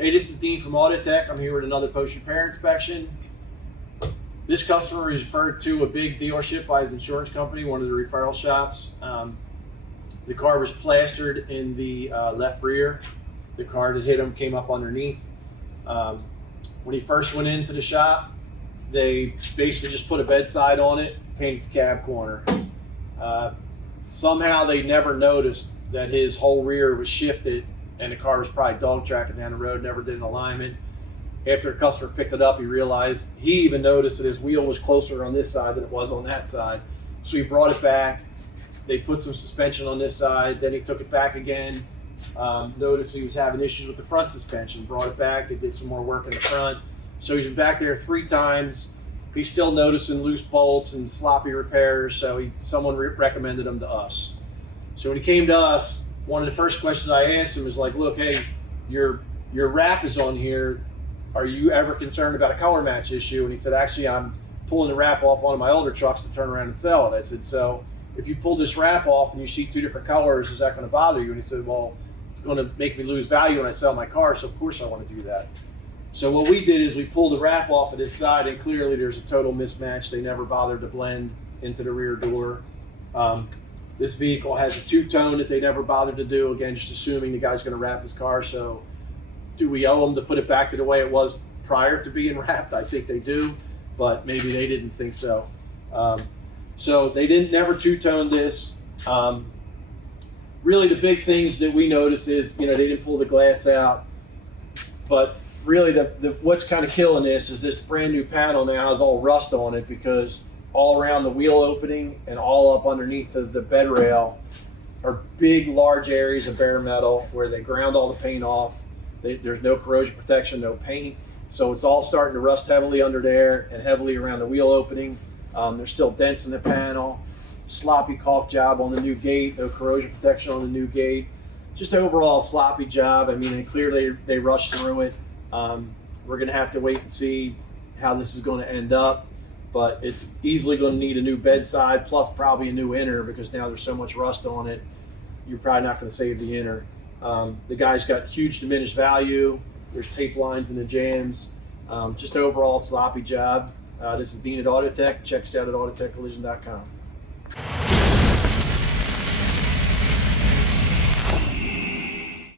Hey, this is Dean from Auto Tech. I'm here with another post repair inspection. This customer is referred to a big dealership by his insurance company, one of the referral shops. The car was plastered in the left rear. The car that hit him came up underneath. When he first went into the shop, they basically just put a bedside on it, painted the cab corner. Somehow they never noticed that his whole rear was shifted and the car was probably dog tracking down the road, never did an alignment. After the customer picked it up, he realized, he even noticed that his wheel was closer on this side than it was on that side. So he brought it back. They put some suspension on this side, then he took it back again. Noticed he was having issues with the front suspension, brought it back, they did some more work in the front. So he's been back there 3 times. He's still noticing loose bolts and sloppy repairs, so someone recommended him to us. So when he came to us, one of the first questions I asked him is like, look, hey, your wrap is on here. Are you ever concerned about a color match issue? And he said, actually, I'm pulling the wrap off one of my older trucks to turn around and sell it. I said, so if you pull this wrap off and you see 2 different colors, is that going to bother you? And he said, well, it's going to make me lose value when I sell my car, so of course I want to do that. So what we did is we pulled the wrap off of this side, and clearly there's a total mismatch. They never bothered to blend into the rear door. This vehicle has a 2-tone that they never bothered to do. Again, just assuming the guy's going to wrap his car. So do we owe them to put it back to the way it was prior to being wrapped? I think they do, but maybe they didn't think so. So they never 2-tone this. Really the big things that we notice is, they didn't pull the glass out, but really what's kind of killing this is this brand new panel now has all rust on it, because all around the wheel opening and all up underneath of the bed rail are big, large areas of bare metal where they ground all the paint off. There's no corrosion protection, no paint. So it's all starting to rust heavily under there and heavily around the wheel opening. There's still dents in the panel, sloppy caulk job on the new gate, no corrosion protection on the new gate. Just overall sloppy job. I mean, clearly they rushed through it. We're gonna have to wait and see how this is gonna end up, but it's easily gonna need a new bedside plus probably a new inner, because now there's so much rust on it, you're probably not gonna save the inner. The guy's got huge diminished value. There's tape lines in the jams. Just overall sloppy job. This is Dean at Auto Tech. Check us out at autotechcollision.com.